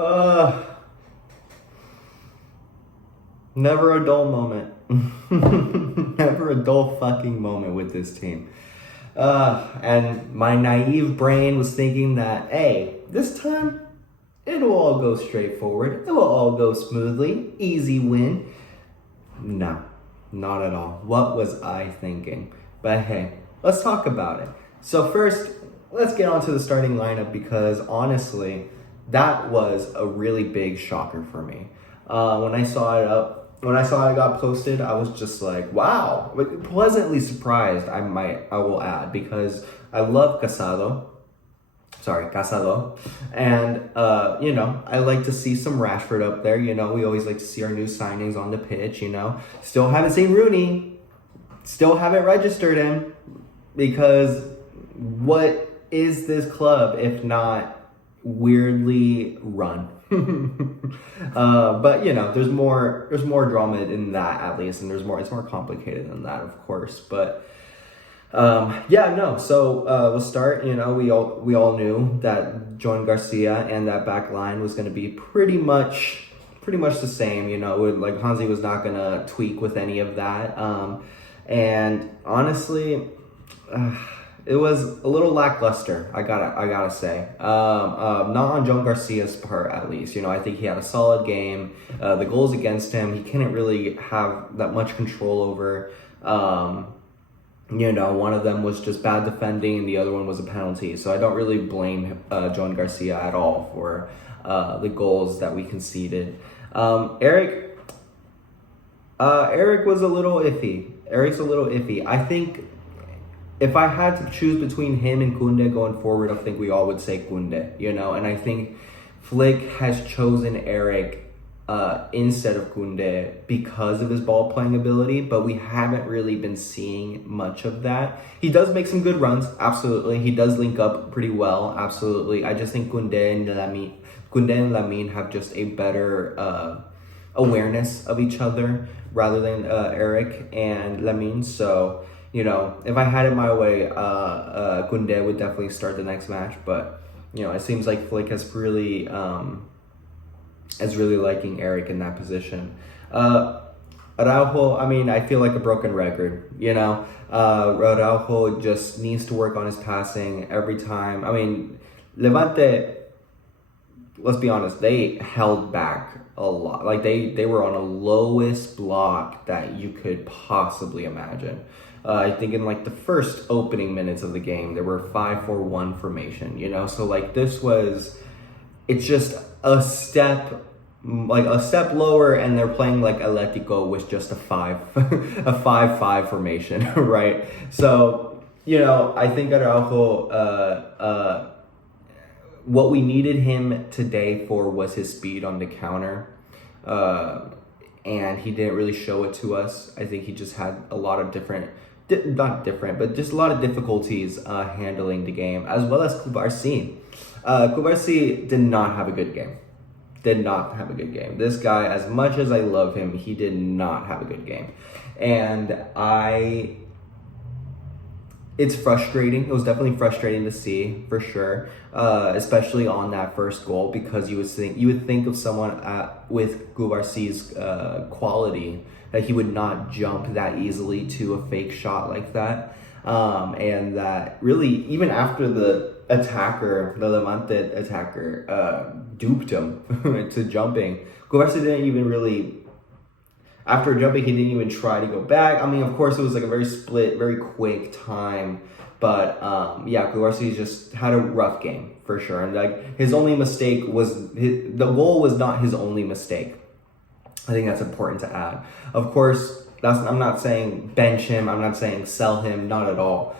Uh, Never a dull moment. Never a dull fucking moment with this team. And my naive brain was thinking that, hey, this time it'll all go straightforward. It will all go smoothly. Easy win. No, not at all. What was I thinking? But hey, let's talk about it. So first, let's get on to the starting lineup because honestly, that was a really big shocker for me. When I saw it got posted, I was just like, wow, pleasantly surprised. I will add, because I love Casado, and I like to see some Rashford up there. We always like to see our new signings on the pitch. Still haven't seen Rooney, still haven't registered him, because what is this club if not weirdly run? But there's more drama in that, at least, and it's more complicated than that, of course. But so we'll start. We all knew that Joan Garcia and that back line was going to be pretty much the same. Like Hansi was not going to tweak with any of that. And honestly, it was a little lackluster, I gotta say. Not on Joan Garcia's part, at least. I think he had a solid game. The goals against him, he couldn't really have that much control over. One of them was just bad defending, and the other one was a penalty. So I don't really blame Joan Garcia at all for the goals that we conceded. Eric was a little iffy. Eric's a little iffy. I think if I had to choose between him and Koundé going forward, I think we all would say Koundé, and I think Flick has chosen Eric instead of Koundé because of his ball playing ability, but we haven't really been seeing much of that. He does make some good runs, absolutely. He does link up pretty well, absolutely. I just think Koundé and Lamine have just a better awareness of each other rather than Eric and Lamine. So, if I had it my way, Koundé would definitely start the next match. But, it seems like Flick is really liking Eric in that position. Araujo, I feel like a broken record, Araujo just needs to work on his passing every time. Levante, let's be honest, they held back a lot. Like, they were on a lowest block that you could possibly imagine. I think in the first opening minutes of the game, there were 5-4-1 formation, so it's just a step lower, and they're playing like Atletico with just a 5-5 formation, right? So, I think Araujo, what we needed him today for was his speed on the counter. And he didn't really show it to us. I think he just had a lot of just a lot of difficulties handling the game, as well as Cubarsí. Cubarsí did not have a good game. This guy, as much as I love him, he did not have a good game. And it's frustrating. It was definitely frustrating to see, for sure, especially on that first goal, because you would think of someone with Cubarsí's quality that he would not jump that easily to a fake shot like that, and that really, even after the Levante attacker, duped him to jumping, Cubarsí didn't even really. After jumping, he didn't even try to go back. Of course, it was like a very quick time. But, Cubarsí just had a rough game, for sure. And, his only mistake was... the goal was not his only mistake. I think that's important to add. Of course, I'm not saying bench him. I'm not saying sell him. Not at all.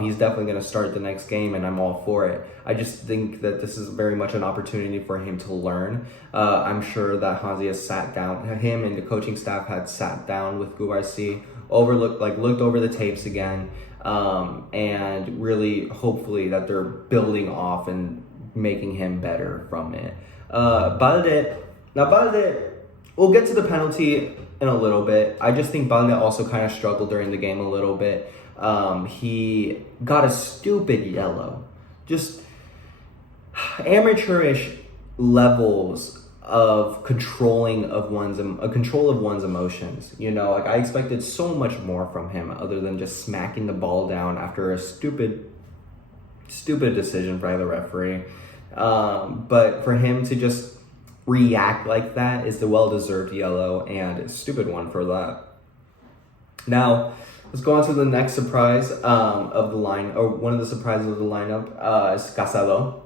He's definitely going to start the next game, and I'm all for it. I just think that this is very much an opportunity for him to learn. I'm sure that Hansi has sat down, him and the coaching staff had sat down with Cubarsí, looked over the tapes again, and really, hopefully, that they're building off and making him better from it. Balde, we'll get to the penalty in a little bit. I just think Balde also kind of struggled during the game a little bit. He got a stupid yellow. Just amateurish levels of control of one's emotions. You know, like I expected so much more from him other than just smacking the ball down after a stupid decision by the referee. But for him to just react like that is the well-deserved yellow, and a stupid one for that. Now, let's go on to the next surprise of the line, or one of the surprises of the lineup is Casado.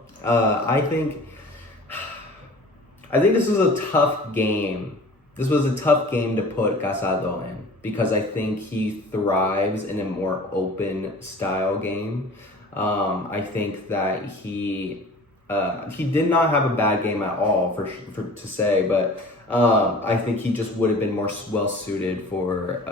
I think this was a tough game. This was a tough game to put Casado in because I think he thrives in a more open style game. I think that he did not have a bad game at all to say, but I think he just would have been more well suited for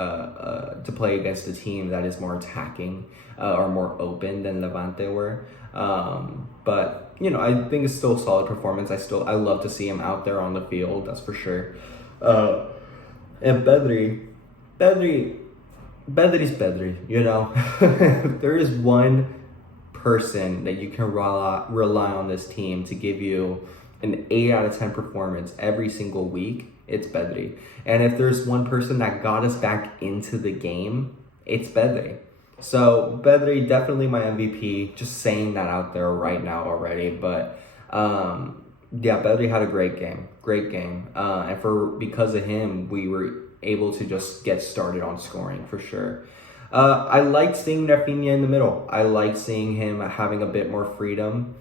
to play against a team that is more attacking or more open than Levante were. But you know, I think it's still a solid performance. I love to see him out there on the field, that's for sure. And Pedri's Pedri, you know. There is one person that you can rely on this team to give you an 8 out of 10 performance every single week, it's Pedri. And if there's one person that got us back into the game, it's Pedri. So Pedri, definitely my MVP, just saying that out there right now already. But yeah, Pedri had a great game. And because of him, we were able to just get started on scoring for sure. I liked seeing Rafinha in the middle. I liked seeing him having a bit more freedom.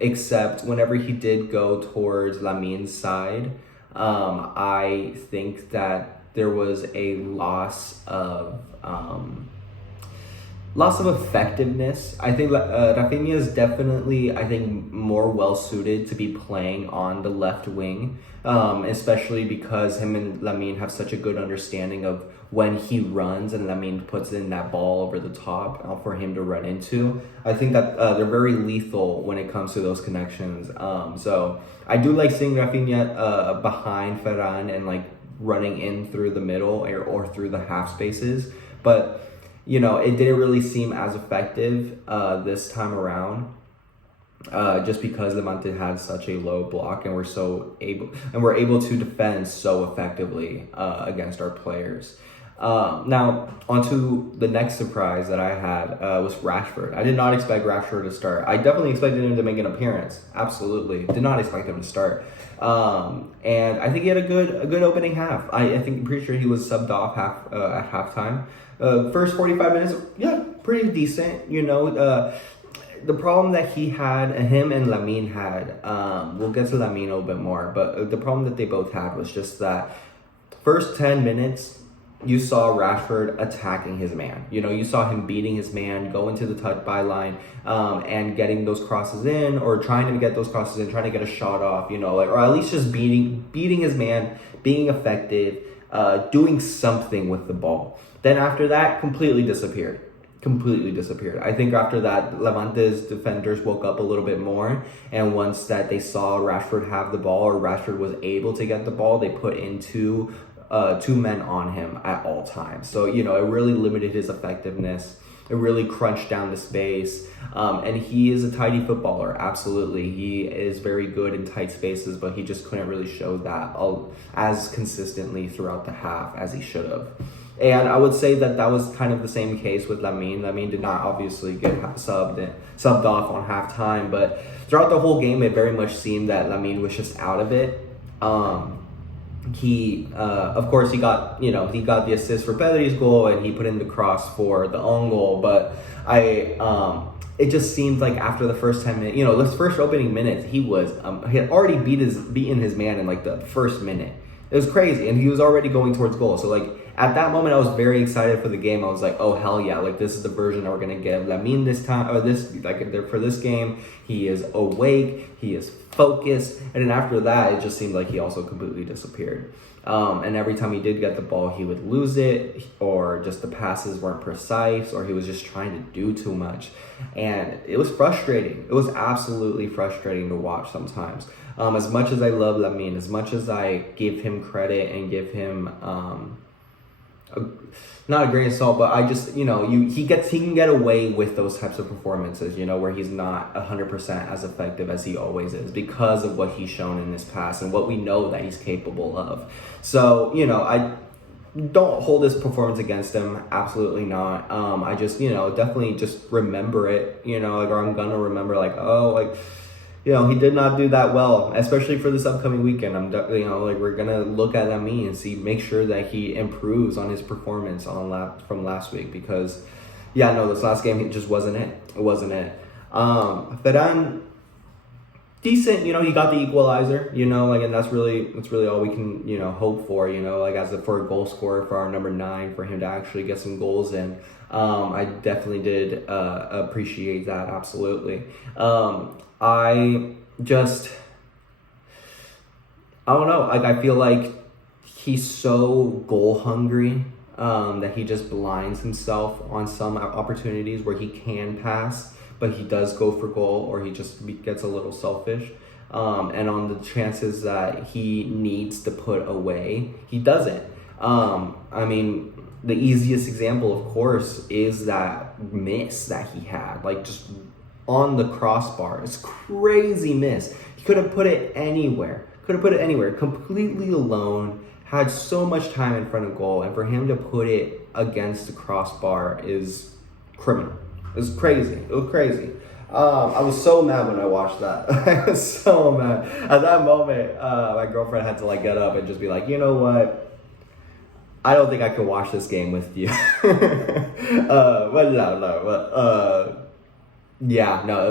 Except whenever he did go towards Lamin's side, I think that there was a loss of effectiveness. I think Rafinha is definitely, I think, more well suited to be playing on the left wing, especially because him and Lamin have such a good understanding of when he runs and Lamin puts in that ball over the top for him to run into. I think that they're very lethal when it comes to those connections. So I do like seeing Rafinha behind Ferran and like running in through the middle or through the half spaces, but you know, it didn't really seem as effective this time around, just because Levante had such a low block and we're able to defend so effectively against our players. Now, onto the next surprise that I had was Rashford. I did not expect Rashford to start. I definitely expected him to make an appearance. Absolutely, did not expect him to start. And I think he had a good opening half. I'm pretty sure he was subbed off at halftime. First 45 minutes, yeah, pretty decent. You know, the problem that him and Lamin had, we'll get to Lamin a little bit more, but the problem that they both had was just that first 10 minutes, you saw Rashford attacking his man. You know, you saw him beating his man, going to the touch byline, and getting those crosses in, or trying to get those crosses in, trying to get a shot off, you know, like, or at least just beating his man, being effective, doing something with the ball. Then after that, completely disappeared. I think after that, Levante's defenders woke up a little bit more, and once that they saw Rashford have the ball, or Rashford was able to get the ball, they put in two men on him at all times. So, you know, it really limited his effectiveness. It really crunched down the space. And he is a tidy footballer, absolutely. He is very good in tight spaces, but he just couldn't really show that as consistently throughout the half as he should have. And I would say that was kind of the same case with Lamin. Lamin did not obviously get subbed off on halftime, but throughout the whole game, it very much seemed that Lamin was just out of it. He of course he got the assist for Pedri's goal, and he put in the cross for the own goal, but it just seemed like after the first 10 minutes, you know, the first opening minutes, he had already beaten his man in like the first minute. It was crazy, and he was already going towards goal. So like at that moment, I was very excited for the game. I was like, oh hell yeah, like this is the version that we're gonna give Lamin this time, or for this game. He is awake, he is focused, and then after that, it just seemed like he also completely disappeared. And every time he did get the ball, he would lose it, or just the passes weren't precise, or he was just trying to do too much. And it was frustrating. It was absolutely frustrating to watch sometimes. As much as I love Lamin, as much as I give him credit and give him not a grain of salt, but I just, he can get away with those types of performances, where he's not 100% as effective as he always is because of what he's shown in his past and what we know that he's capable of. So, I don't hold this performance against him. Absolutely not. I just, definitely just remember it, or I'm gonna remember he did not do that well, especially for this upcoming weekend. We're gonna look at me and make sure that he improves on his performance from last week, because, this last game, it just wasn't it. It wasn't it. Ferran, decent, he got the equalizer, and that's really all we can, hope for, for a goal scorer, for our number 9, for him to actually get some goals in. I definitely did appreciate that, absolutely. I don't know, I feel like he's so goal hungry that he just blinds himself on some opportunities where he can pass, but he does go for goal, or he just gets a little selfish. And on the chances that he needs to put away, he doesn't. The easiest example, of course, is that miss that he had, just on the crossbar. It's crazy miss. He could have put it anywhere. Completely alone. Had so much time in front of goal, and for him to put it against the crossbar is criminal. It was crazy. I was so mad when I watched that. I was so mad. At that moment, my girlfriend had to get up and just be like, you know what? I don't think I could watch this game with you. It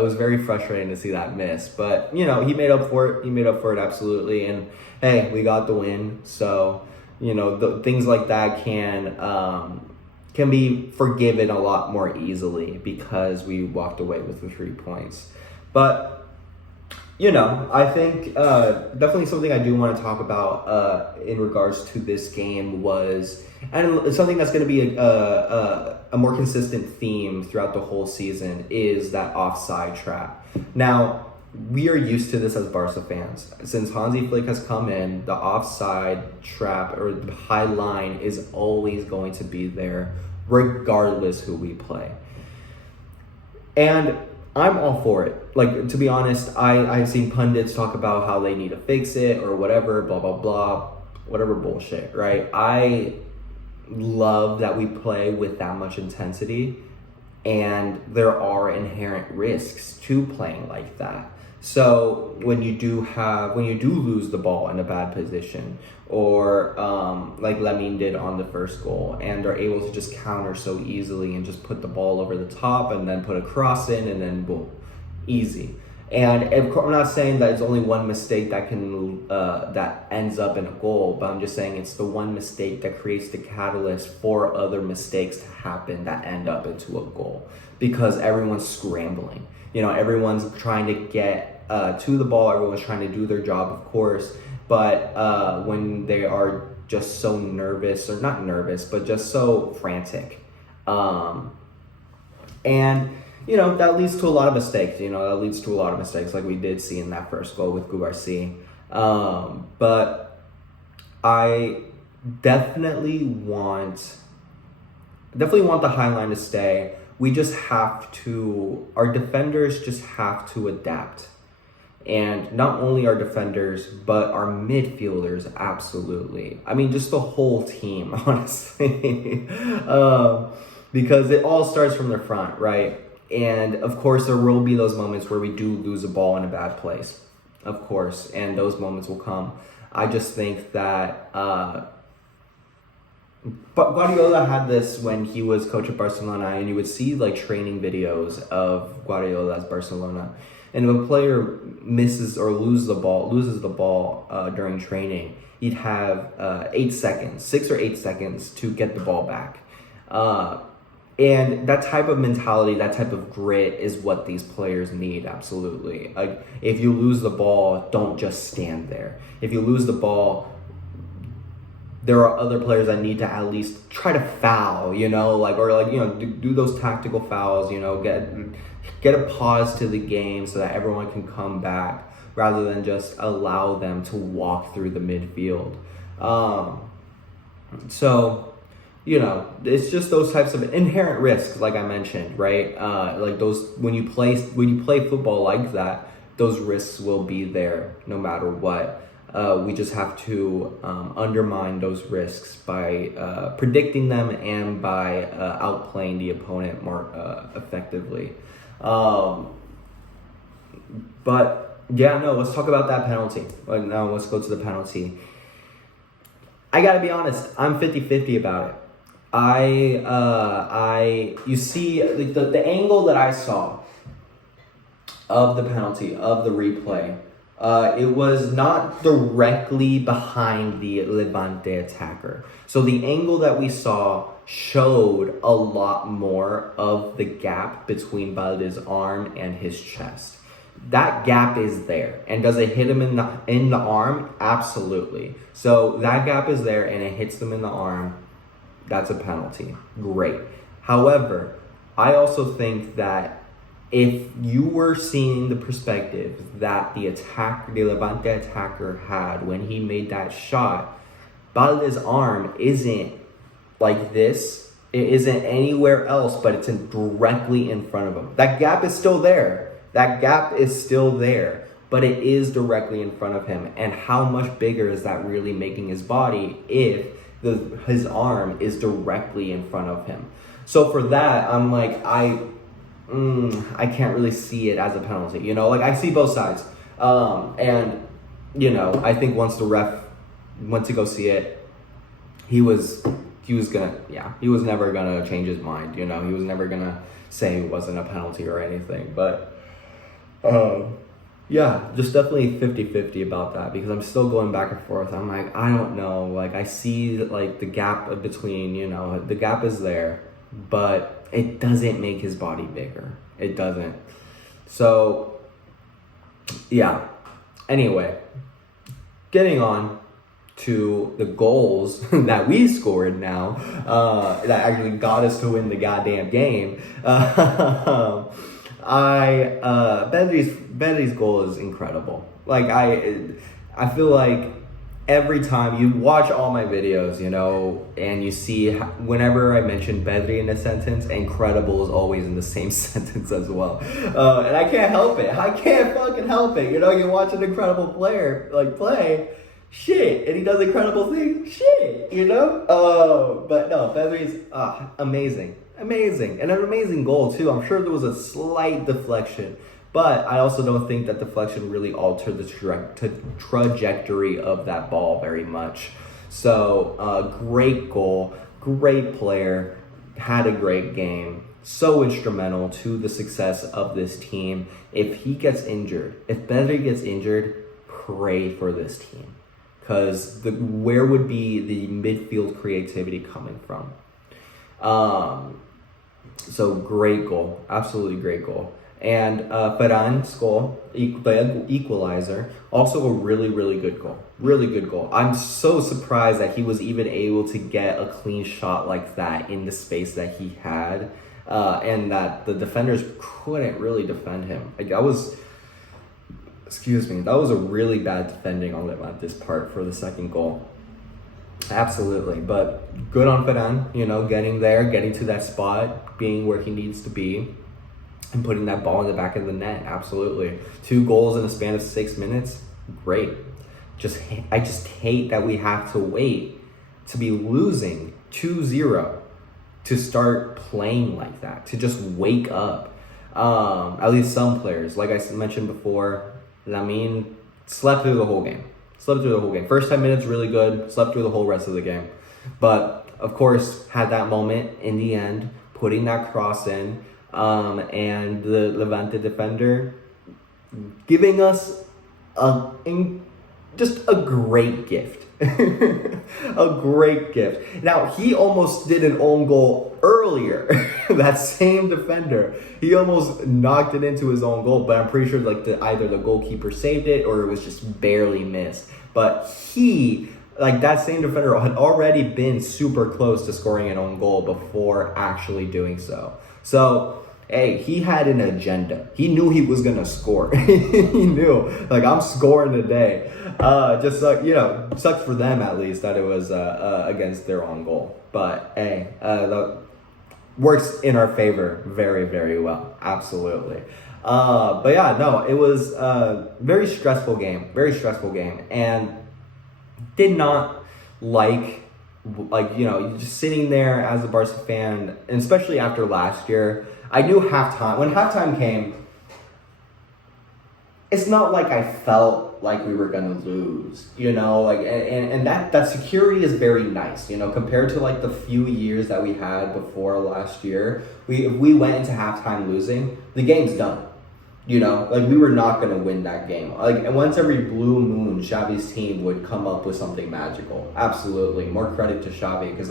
was very frustrating to see that miss. But, he made up for it. He made up for it, absolutely. And, hey, we got the win. So, things like that can be forgiven a lot more easily because we walked away with the 3 points. But, I think definitely something I do want to talk about in regards to this game was, and something that's going to be a more consistent theme throughout the whole season, is that offside trap. Now, we are used to this as Barca fans. Since Hansi Flick has come in, the offside trap, or the high line, is always going to be there, regardless who we play. And I'm all for it. To be honest, I've seen pundits talk about how they need to fix it or whatever, blah, blah, blah, whatever bullshit, right? I love that we play with that much intensity, and there are inherent risks to playing like that. So when you do lose the ball in a bad position, or like Lamine did on the first goal, and are able to just counter so easily and just put the ball over the top and then put a cross in, and then boom, easy. And I'm not saying that it's only one mistake that ends up in a goal, but I'm just saying it's the one mistake that creates the catalyst for other mistakes to happen that end up into a goal, because everyone's scrambling. Everyone's trying to get to the ball. Everyone's trying to do their job, of course. But when they are just so nervous, or not nervous, but just so frantic, and that leads to a lot of mistakes. That leads to a lot of mistakes, like we did see in that first goal with Gubarsi. But I definitely want the high line to stay. Our defenders just have to adapt. And not only our defenders, but our midfielders, absolutely. Just the whole team, honestly. Because it all starts from the front, right? And, of course, there will be those moments where we do lose a ball in a bad place. Of course, and those moments will come. I just think that... But Guardiola had this when he was coach of Barcelona, and you would see training videos of Guardiola's Barcelona. And if a player misses or loses the ball during training, he'd have 6 or 8 seconds to get the ball back. And that type of mentality, that type of grit is what these players need, absolutely. If you lose the ball, don't just stand there. If you lose the ball, there are other players that need to at least try to foul, do those tactical fouls, get a pause to the game so that everyone can come back, rather than just allow them to walk through the midfield. So, it's just those types of inherent risks, like I mentioned, right? Like those when you play football like that, those risks will be there no matter what. We just have to undermine those risks by predicting them and by outplaying the opponent more effectively. But yeah, no, let's talk about that penalty. Now let's go to the penalty. I gotta be honest, I'm 50-50 about it. You see, the angle that I saw of the penalty, of the replay, it was not directly behind the Levante attacker. So the angle that we saw showed a lot more of the gap between Balde's arm and his chest. That gap is there. And does it hit him in the arm? Absolutely. So that gap is there and it hits them in the arm. That's a penalty. Great. However, I also think that if you were seeing the perspective that the Levante attacker had when he made that shot, Balde's arm isn't like this. It isn't anywhere else, but it's directly in front of him. That gap is still there. But it is directly in front of him. And how much bigger is that really making his body if his arm is directly in front of him? So for that, I'm like, I can't really see it as a penalty. Like I see both sides. And I think once the ref went to go see it, he was never gonna change his mind. He was never gonna say it wasn't a penalty or anything. But yeah, just definitely 50-50 about that, because I'm still going back and forth. I'm like, I don't know. Like I see like the gap between, the gap is there, but it doesn't make his body bigger. It doesn't. So yeah. Anyway, getting on to the goals that we scored now, that actually got us to win the goddamn game. Bedri's goal is incredible. Like I feel like every time you watch all my videos, and you see whenever I mention Bedri in a sentence, incredible is always in the same sentence as well. And I can't help it. I can't fucking help it. You watch an incredible player play, shit, and he does incredible things, shit, But no, Bedri's amazing. Amazing. And an amazing goal, too. I'm sure there was a slight deflection, but I also don't think that deflection really altered the trajectory of that ball very much. So, great goal, great player, had a great game, so instrumental to the success of this team. If Bedri gets injured, pray for this team, because where would be the midfield creativity coming from? So great goal, absolutely great goal. And Ferran's goal, the equalizer, also a really, really good goal. Really good goal. I'm so surprised that he was even able to get a clean shot like that in the space that he had, and that the defenders couldn't really defend him. Like that was a really bad defending on Levante's part for the second goal. Absolutely, but good on Ferran, getting there, getting to that spot, being where he needs to be, and putting that ball in the back of the net. Absolutely. 2 goals in a span of 6 minutes, great. I just hate that we have to wait to be losing 2-0 to start playing like that, to just wake up. At least some players, like I mentioned before, Lamine slept through the whole game. First 10 minutes, really good. Slept through the whole rest of the game. But, of course, had that moment in the end, putting that cross in, and the Levante defender giving us just a great gift. A great gift. Now, he almost did an own goal earlier. That same defender. He almost knocked it into his own goal, but I'm pretty sure either the goalkeeper saved it or it was just barely missed. But that same defender had already been super close to scoring an own goal before actually doing so. So, hey, he had an agenda. He knew he was going to score. He knew, I'm scoring today. Sucks for them at least that it was against their own goal. but hey, that works in our favor very, very well. Absolutely. But yeah, no, it was a very stressful game, and did not just sitting there as a Barca fan, and especially after last year. I knew when halftime came, it's not like I felt like we were gonna lose, and that security is very nice, compared to like the few years that we had before last year. If we went into halftime losing, the game's done. We were not gonna win that game. And once every blue moon, Xavi's team would come up with something magical. Absolutely, more credit to Xavi, because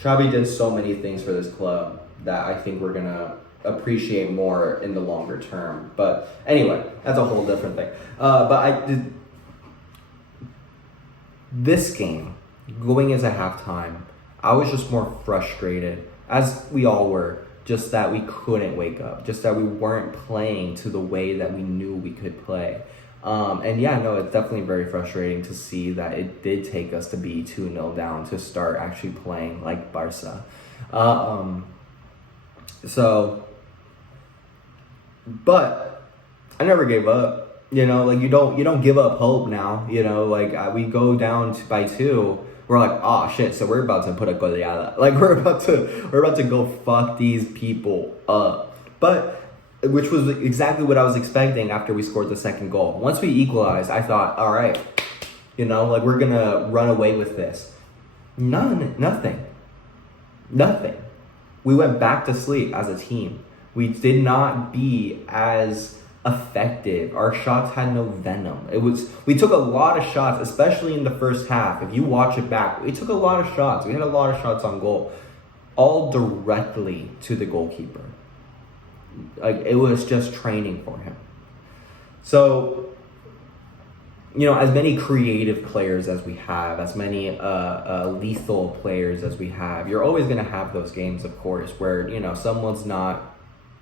Xavi did so many things for this club that I think we're gonna appreciate more in the longer term. But anyway, that's a whole different thing. This game, going into halftime, I was just more frustrated, as we all were, just that we couldn't wake up, just that we weren't playing to the way that we knew we could play. It's definitely very frustrating to see that it did take us to be 2-0 down to start actually playing like Barca. But I never gave up. You don't give up hope now. We go down by 2. We're like, oh shit! So we're about to put a goleada. We're about to go fuck these people up. But which was exactly what I was expecting after we scored the second goal. Once we equalized, I thought, all right, we're gonna run away with this. Nothing. We went back to sleep as a team. We did not be as effective. Our shots had no venom. We took a lot of shots, especially in the first half. If you watch it back, we took a lot of shots. We had a lot of shots on goal, all directly to the goalkeeper. It was just training for him. So, as many creative players as we have, as many lethal players as we have, you're always going to have those games, of course, where, someone's not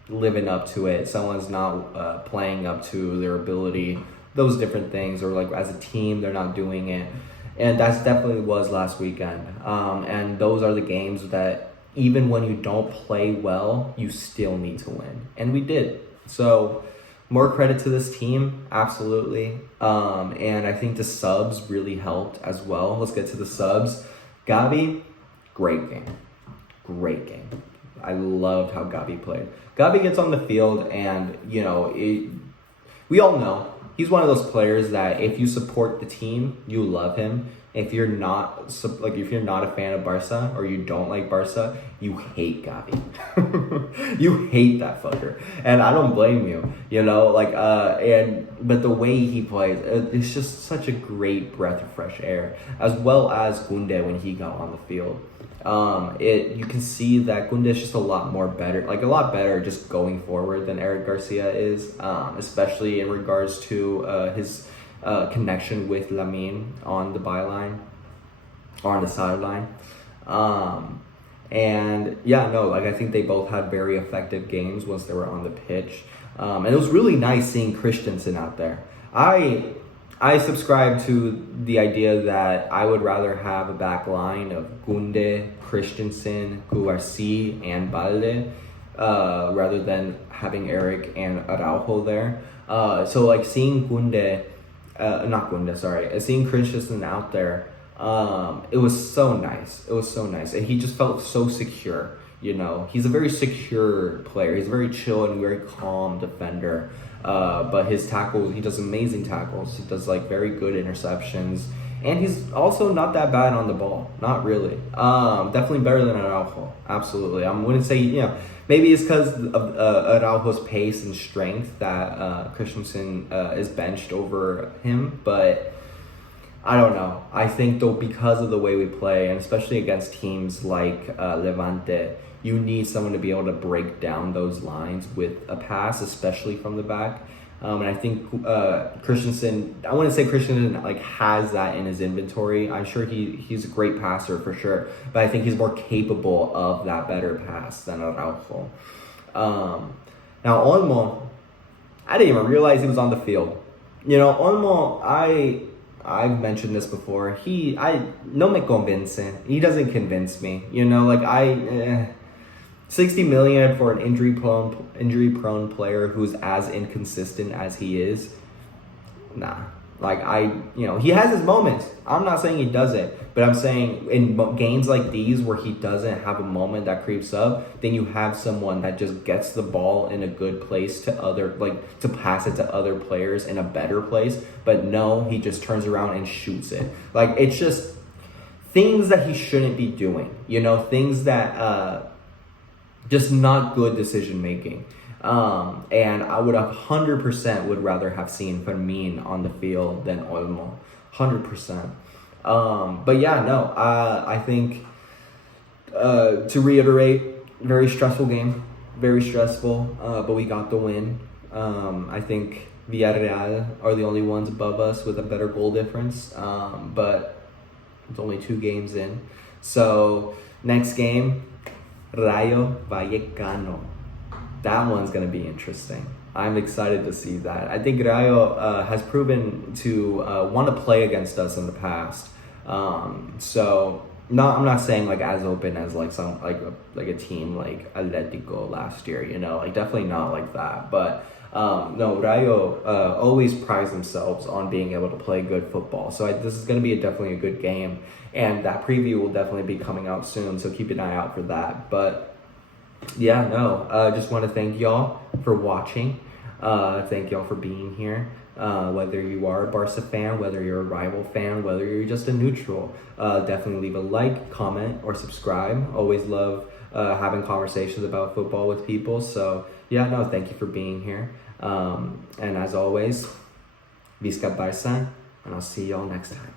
living up to it, someone's not playing up to their ability, those different things, or as a team they're not doing it, and that's definitely was last weekend. And those are the games that even when you don't play well, you still need to win, and we did. So more credit to this team, absolutely. And I think the subs really helped as well. Let's get to the subs. Gavi, great game. I loved how Gavi played. Gavi gets on the field, and we all know he's one of those players that if you support the team, you love him. If you're not a fan of Barca, or you don't like Barca, you hate Gavi. You hate that fucker, and I don't blame you. But the way he plays, it's just such a great breath of fresh air, as well as Gunde when he got on the field. You can see that Gunde is just a lot better just going forward than Eric Garcia is, especially in regards to his connection with Lamine on the byline, or on the sideline. I think they both had very effective games once they were on the pitch. And it was really nice seeing Christensen out there. I subscribe to the idea that I would rather have a back line of Gunde, Christensen, Cubarsí, and Balde, rather than having Eric and Araujo there. Seeing seeing Christensen out there, it was so nice. And he just felt so secure. He's a very secure player. He's a very chill and very calm defender. But his tackles, he does amazing tackles. He does very good interceptions, and he's also not that bad on the ball. Not really. Definitely better than Araujo. Absolutely. I wouldn't say maybe it's because of Araujo's pace and strength that Christensen is benched over him, but I don't know. I think though, because of the way we play, and especially against teams like Levante, you need someone to be able to break down those lines with a pass, especially from the back. And I think Christensen, I wouldn't say Christensen has that in his inventory. I'm sure he's a great passer for sure, but I think he's more capable of that better pass than Araujo. Now Olmo, I didn't even realize he was on the field. Olmo, I've mentioned this before. No me convence. He doesn't convince me. 60 million for an injury prone player who's as inconsistent as he is. Nah. He has his moments. I'm not saying he doesn't, but I'm saying in games like these where he doesn't have a moment that creeps up, then you have someone that just gets the ball in a good place to pass it to other players in a better place. But no, he just turns around and shoots it. It's just things that he shouldn't be doing. Things that just not good decision making. And I would 100% would rather have seen Fermin on the field than Olmo, 100%. But yeah, no, I think to reiterate, very stressful game, very stressful, but we got the win. I think Villarreal are the only ones above us with a better goal difference, but it's only 2 games in. So next game, Rayo Vallecano. That one's going to be interesting. I'm excited to see that. I think Rayo has proven to want to play against us in the past. So I'm not saying as open as some a team like Atletico last year. Definitely not like that. But no, Rayo always prides themselves on being able to play good football. So this is going to be definitely a good game, and that preview will definitely be coming out soon. So keep an eye out for that. But yeah, no, just want to thank y'all for watching. Thank y'all for being here. Whether you are a Barca fan, whether you're a rival fan, whether you're just a neutral, definitely leave a like, comment, or subscribe. Always love having conversations about football with people. So yeah, no, thank you for being here. And as always, Visca Barca, and I'll see y'all next time.